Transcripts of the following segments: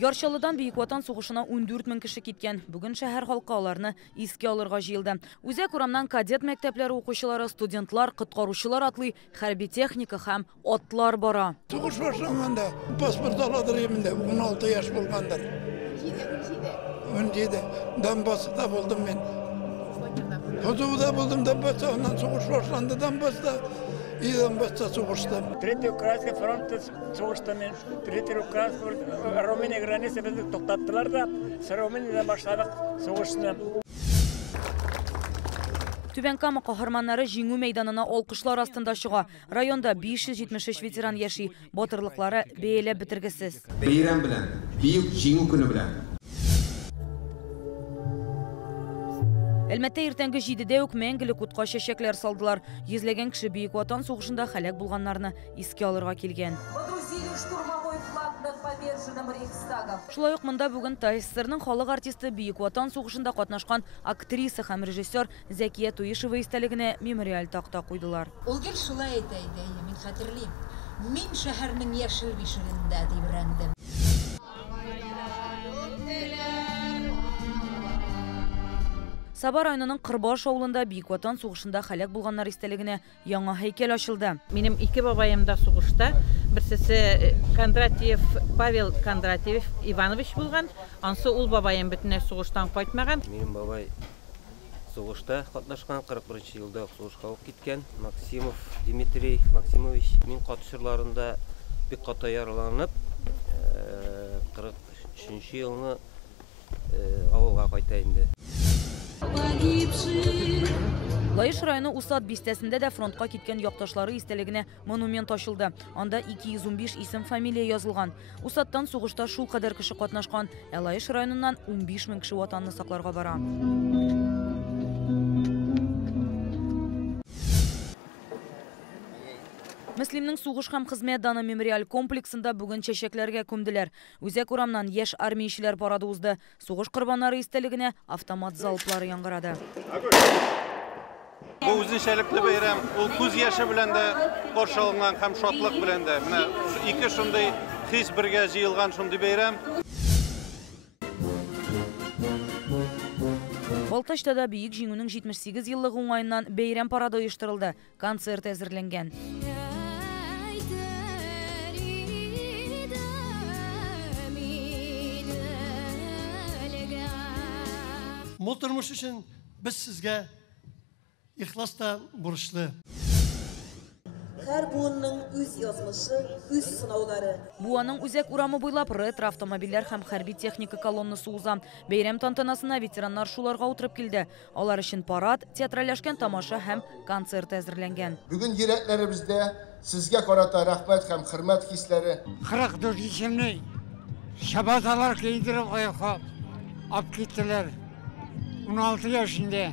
Яршалыдан Бейік Ватан сугышына 14 мең кеше киткән. Бүген шәһәр халкы аларны искә алырга җыелды. Үзәк урамнан кадет мәктәпләре укучылары, студентлар, коткаручылар атлый, хәрби техника һәм атлар бара. Сугыш башланганда паспорт аладыр инде, 16 яшь булгандыр. 17. Донбассда булдым мен. Хозуда булдым Донбасста, оннан сугыш башланды Донбасста. И Донбасста сугыштым. Третий Украинский фронт сугыштым мен. Третий Украинский Румыния границы безди токтаттылар да, с Румыниядан башладык сугышны. Түбән Кама каһарманнары җиңү мәйданына алкышлар астында чыга. Районда 573 ветеран яши, батырлыклары бәяләп бетергесез. Бәйрәм белән, бөек җиңү көне белән. Әлмәттә иртәнге 7дә үк мәңгелек утка чәчәкләр салдылар. Йөзләгән кеше Бейек Ватан сугышында хәлак булганнарны искә алырга килгән. Шулай ук монда бүген ТССРның халык артисты Бейек Ватан сугышында катнашкан актриса һәм режиссер Зәкия Туишева истәлегенә мемориаль такта куйдылар. Ул гел шулай әйтә иде, мин хәтерлим. Мин шәһәрнең яшел бишегендә тибрәндем. Саба районының Кырбаш авылында Бейек Ватан сугышында хәлак булганнар истәлегенә яңа һәйкәл ачылды. Минем ике бабаем да сугышта. Берсесе Кондратьев, Павел Кондратьев Иванович булган. Ансы ул бабаем бөтенләй сугыштан кайтмаган. Минем бабай сугышта катнашкан, 41 елда сугышка киткән. Максимов Дмитрий Максимович мин катышырларында бик каты яраланып, 43 елны авылга кайта инде. Лаеш районы Усат бистәсендә дә фронтка киткән якташлары истәлегенә монумент ачылды. Анда 215 исем фамилия язылган. Усаттан сугышта шул кадәр кеше катнашкан, ә Лаеш районыннан 15 мең кеше ватанны сакларга бара. Мөслимнең сугыш һәм хезмәт даны мемориаль комплексында бүген чәчәкләргә күмделәр. Үзәк урамнан яшь армиячеләр парады узды. Сугыш корбаннары истәлегенә автомат залплары яңгырады. Бу үзенчәлекле бәйрәм, ул күз яше белән дә каршыланган һәм шатлык белән дә. Менә ике шундый хис бергә җыелган шундый бәйрәм. Балтачта да бөек җиңүнең 78 еллыгы уңаеннан бәйрәм парады оештырылды. Концерт әзерләнгән. Бу тормыш өчен без сезгә ихласта бурычлы. Һәр буынның үз язмышы, үз сынаулары. Буаның үзәк урамы буйлап ретро автомобильләр һәм хәрби техника колоннасы уза. Бәйрәм тантанасына ветераннар шуларга утырып килде. Алар өчен парад, театральләшкән тамаша һәм концерт әзерләнгән. Бүген йөрәкләребездә сезгә карата рәхмәт һәм хөрмәт хисләре. 44 исемне шабаталар кийдереп аякка алып киттеләр. 16 yaşında.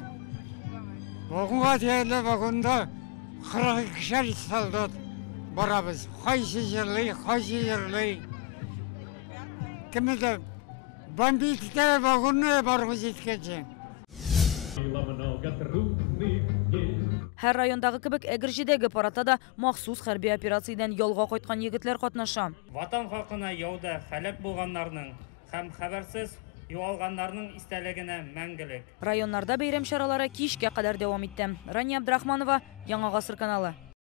Бүгінгі тәйірлі вагонда 42 солдат барабыз. Қайсы жерлей. Кімді бомбитті вагонны барғыз еткенше. Һәр райондагы кебек Әгерҗедәге парадта да махсус хәрби операциядән ялга кайткан егетләр катнаша. Ватан халкына яуда хәлак булганнарның һәм хәбәрсез юалганнарның истәлегенә мәңгелек. Районнарда бәйрәм чаралары кичкә кадәр дәвам итте. Рания Абдрахманова, Яңа Гасыр каналы.